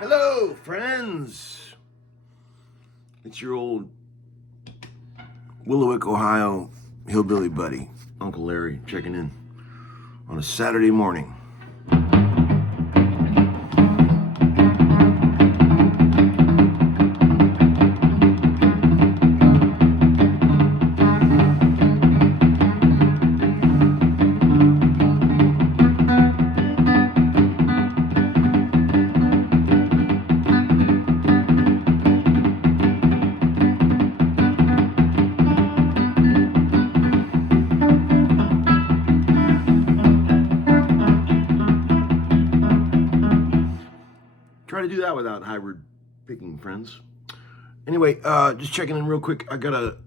Hello, friends. It's your old Willowick, Ohio hillbilly buddy, Uncle Larry, checking in on a Saturday morning. Try to do that without hybrid picking, friends. Anyway, just checking in real quick. I got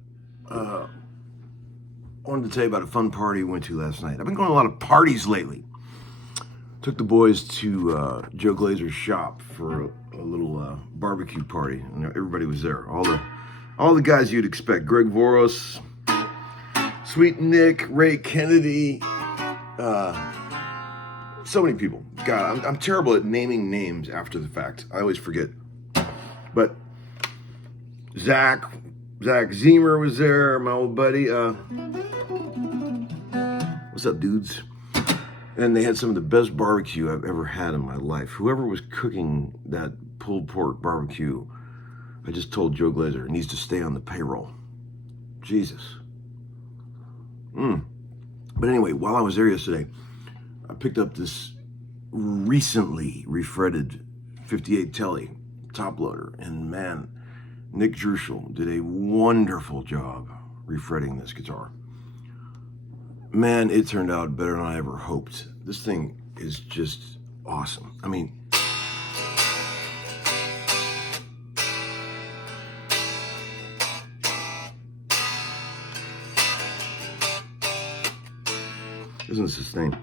wanted to tell you about a fun party we went to last night. I've been going to a lot of parties lately. Took the boys to Joe Glazer's shop for a little barbecue party, and everybody was there. All the guys you'd expect: Greg Voros, Sweet Nick, Ray Kennedy. So many people. God, I'm terrible at naming names after the fact. I always forget. But Zach Zemer was there, my old buddy. What's up, dudes? And they had some of the best barbecue I've ever had in my life. Whoever was cooking that pulled pork barbecue, I just told Joe Glazer, needs to stay on the payroll. Jesus. But anyway, while I was there yesterday, I picked up this recently refretted 58 Tele top loader, and man, Nick Druschel did a wonderful job refretting this guitar. Man, it turned out better than I ever hoped. This thing is just awesome. I mean, doesn't sustain.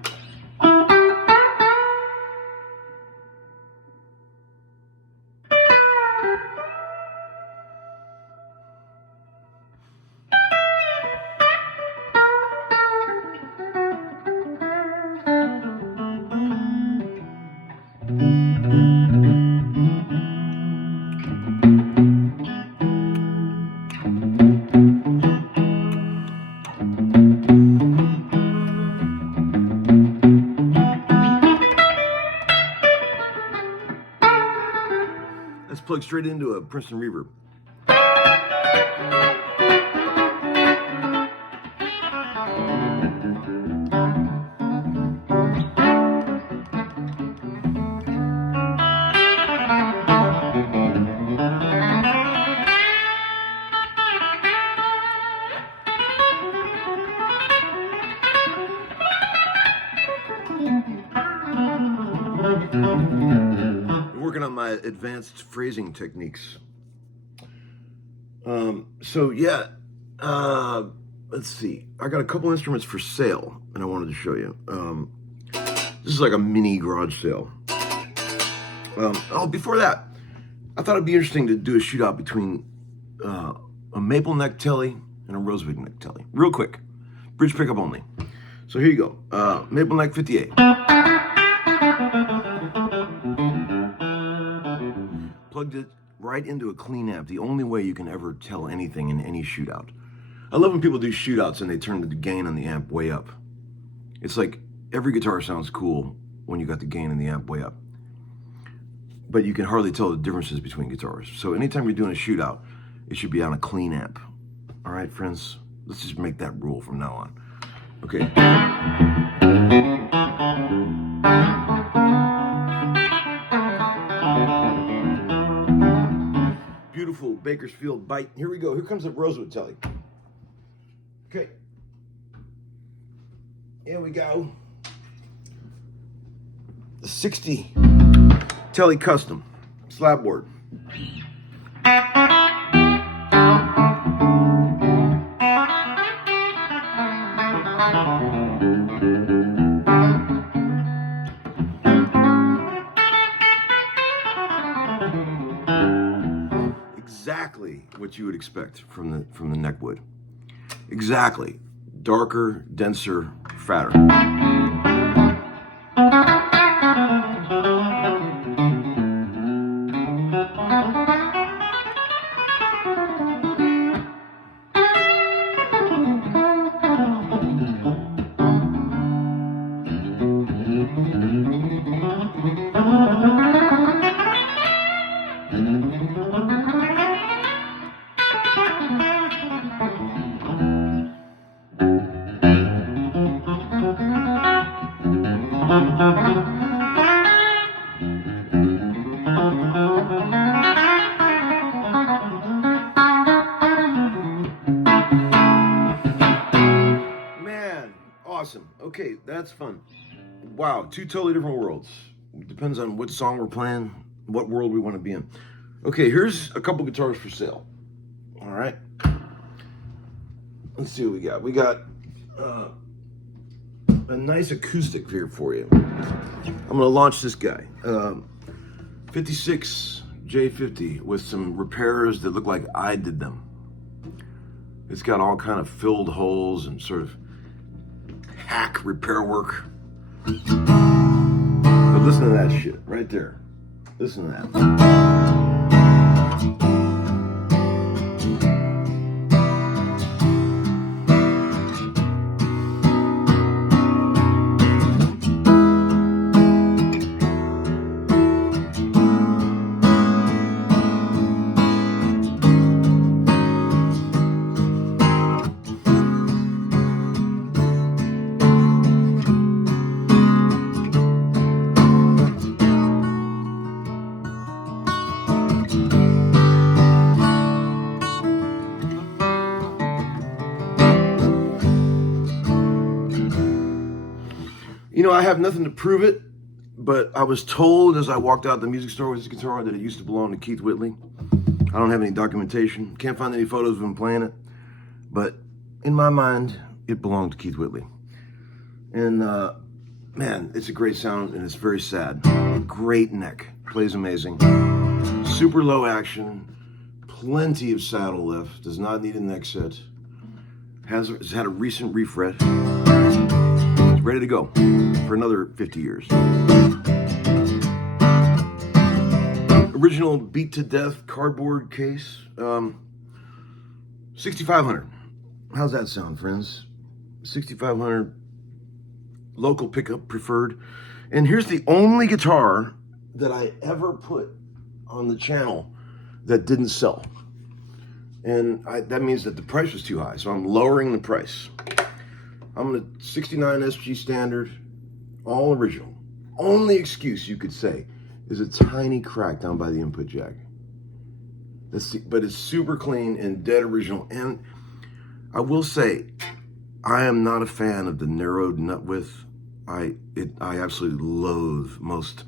Let's plug straight into a Princeton reverb. Working on my advanced phrasing techniques. Let's see. I got a couple instruments for sale, and I wanted to show you. This is like a mini garage sale. Before that, I thought it'd be interesting to do a shootout between a maple neck Tele and a rosewood neck Tele. Real quick, bridge pickup only. So here you go. Maple neck 58. Plugged it right into a clean amp, the only way you can ever tell anything in any shootout. I love when people do shootouts and they turn the gain on the amp way up. It's like every guitar sounds cool when you got the gain and the amp way up. But you can hardly tell the differences between guitars. So anytime you're doing a shootout, it should be on a clean amp. All right, friends? Let's just make that rule from now on. Okay. Beautiful Bakersfield bite. Here we go. Here comes the rosewood Tele. Okay. Here we go. The 60 Tele Custom slab board. Exactly what you would expect from the neck wood. Exactly. Darker, denser, fatter. Man, awesome. Okay, that's fun. Wow, two totally different worlds. Depends on what song we're playing, what world we want to be in. Okay, here's a couple guitars for sale. All right. Let's see what we got. We got a nice acoustic here for you. I'm going to launch this guy. 56 J50 with some repairs that look like I did them. It's got all kind of filled holes and sort of hack repair work. But listen to that shit right there. Listen to that. You know, I have nothing to prove it, but I was told as I walked out the music store with this guitar that it used to belong to Keith Whitley. I don't have any documentation. Can't find any photos of him playing it. But in my mind, it belonged to Keith Whitley. And man, it's a great sound and it's very sad. Great neck. Plays amazing. Super low action. Plenty of saddle lift. Does not need a neck set. Has had a recent refret. Ready to go for another 50 years. Original beat to death cardboard case. 6,500. How's that sound, friends? 6,500. Local pickup preferred. And here's the only guitar that I ever put on the channel that didn't sell. And that means that the price was too high. So I'm lowering the price. I'm gonna 69 SG standard, all original. Only excuse you could say is a tiny crack down by the input jack. But it's super clean and dead original. And I will say, I am not a fan of the narrowed nut width. I absolutely loathe most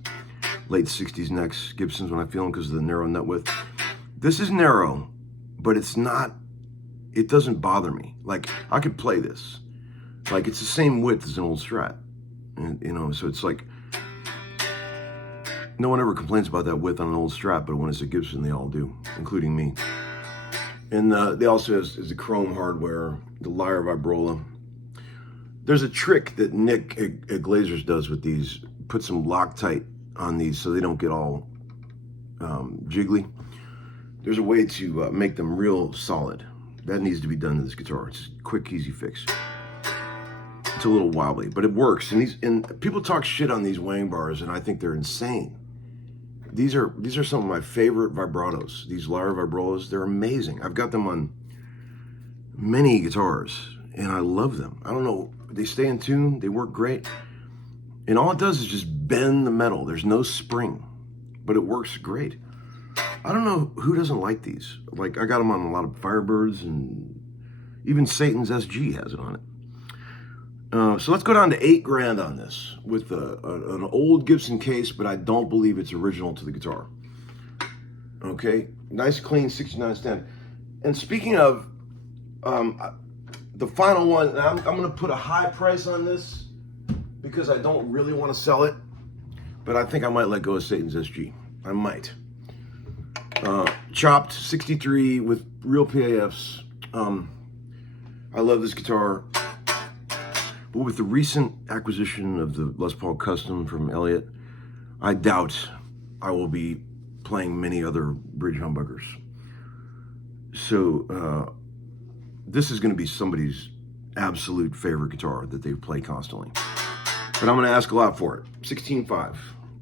late 60s necks Gibsons when I feel them because of the narrow nut width. This is narrow, but it doesn't bother me. Like, I could play this. Like, it's the same width as an old Strat. And, you know, so it's like, no one ever complains about that width on an old Strat, but when it's a Gibson, they all do, including me. And they also has the chrome hardware, the lyre vibrola. There's a trick that Nick at Glazers does with these. Put some Loctite on these so they don't get all jiggly. There's a way to make them real solid. That needs to be done to this guitar. It's a quick, easy fix. It's a little wobbly, but it works. And people talk shit on these wang bars, and I think they're insane. These are some of my favorite vibratos. These lyre vibrolas, they're amazing. I've got them on many guitars, and I love them. I don't know, they stay in tune, they work great. And all it does is just bend the metal. There's no spring, but it works great. I don't know who doesn't like these. Like, I got them on a lot of Firebirds and, Even Satan's SG has it on it. So let's go down to $8 grand on this with an old Gibson case, but I don't believe it's original to the guitar. Okay, nice clean 69 stand. And speaking of the final one, I'm going to put a high price on this because I don't really want to sell it, but I think I might let go of Satan's SG. I might. Chopped 63 with real PAFs. I love this guitar. But with the recent acquisition of the Les Paul Custom from Elliott, I doubt I will be playing many other bridge humbuckers. So this is going to be somebody's absolute favorite guitar that they play constantly. But I'm going to ask a lot for it. 16.5.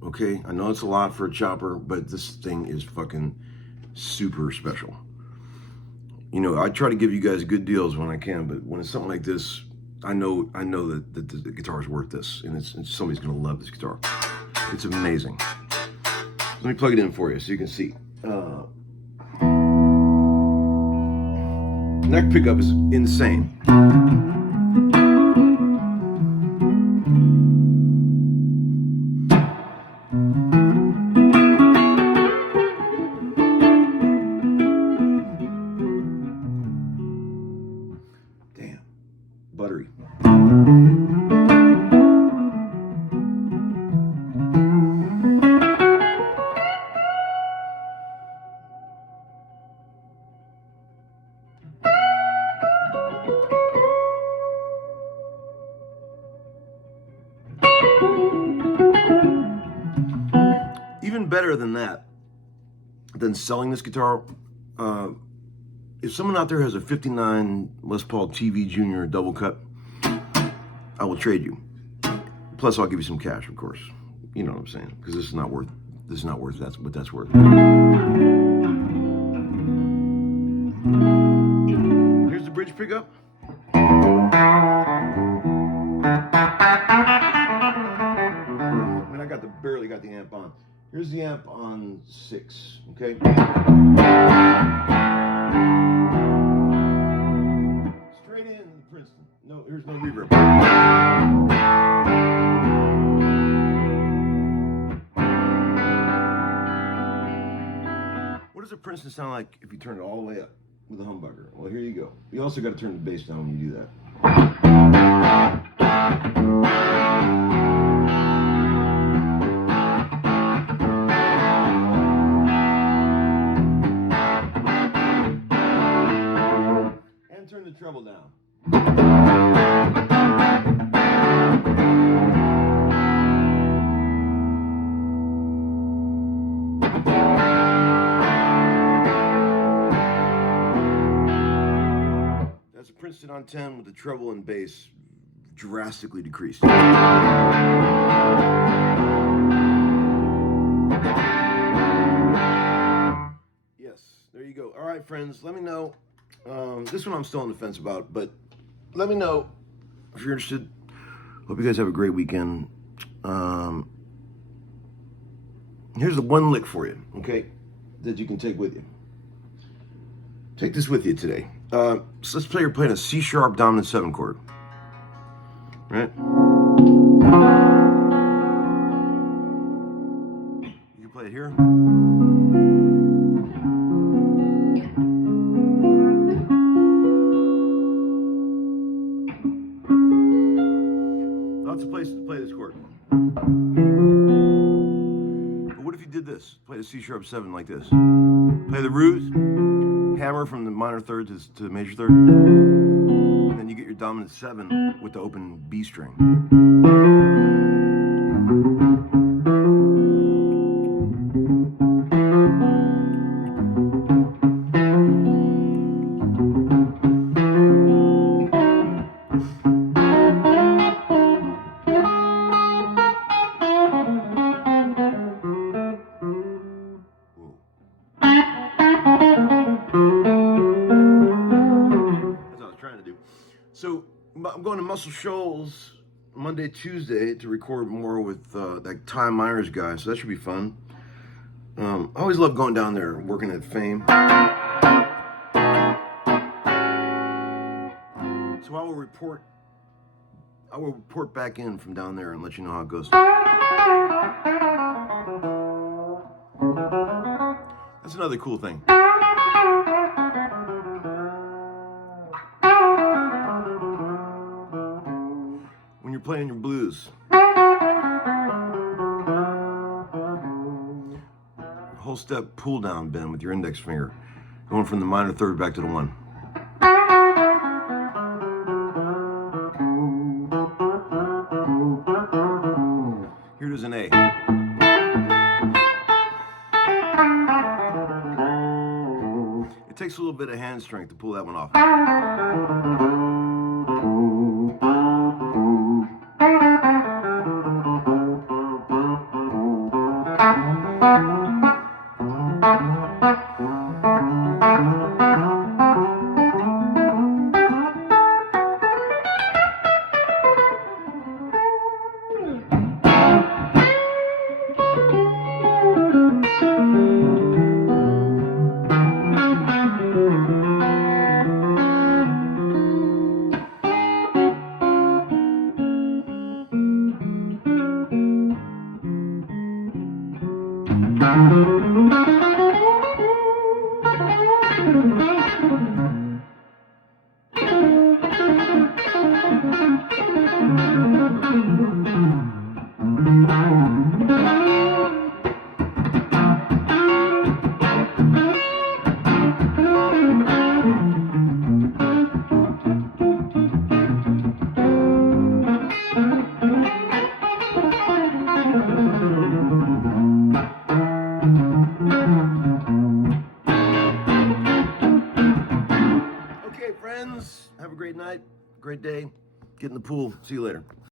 Okay, I know it's a lot for a chopper, but this thing is fucking super special. You know, I try to give you guys good deals when I can, but when it's something like this, I know that the guitar is worth this, and somebody's gonna love this guitar. It's amazing. Let me plug it in for you so you can see. Neck pickup is insane. Damn, buttery. Even better than that, than selling this guitar, if someone out there has a 59 Les Paul TV Junior double cut, I will trade you. Plus, I'll give you some cash, of course. You know what I'm saying? Because this is not worth that's what that's worth. Here's the bridge pickup. I barely got the amp on. Here's the amp on 6, okay? Straight in Princeton. No, here's no reverb. What does a Princeton sound like if you turn it all the way up with a humbucker? Well, here you go. You also got to turn the bass down when you do that. Turn the treble down. That's a Princeton on 10 with the treble and bass drastically decreased. Yes, there you go. All right, friends, let me know. This one I'm still on the fence about, but let me know if you're interested. Hope you guys have a great weekend. Here's the one lick for you, okay, that you can take with you. Take this with you today. So let's play, you're playing a C sharp dominant 7 chord, right? You can play it here. Lots of places to play this chord. But what if you did this? Play the C sharp 7 like this. Play the root, hammer from the minor third to the major third, and then you get your dominant 7 with the open B string. So I'm going to Muscle Shoals Monday, Tuesday to record more with that Ty Myers guy, so that should be fun. I always love going down there and working at Fame. So I will report back in from down there and let you know how it goes. That's another cool thing. When you're playing your blues, whole step pull down bend with your index finger, going from the minor third back to the one. Here it is an A. It takes a little bit of hand strength to pull that one off. Okay, friends, have a great night, great day. Get in the pool. See you later.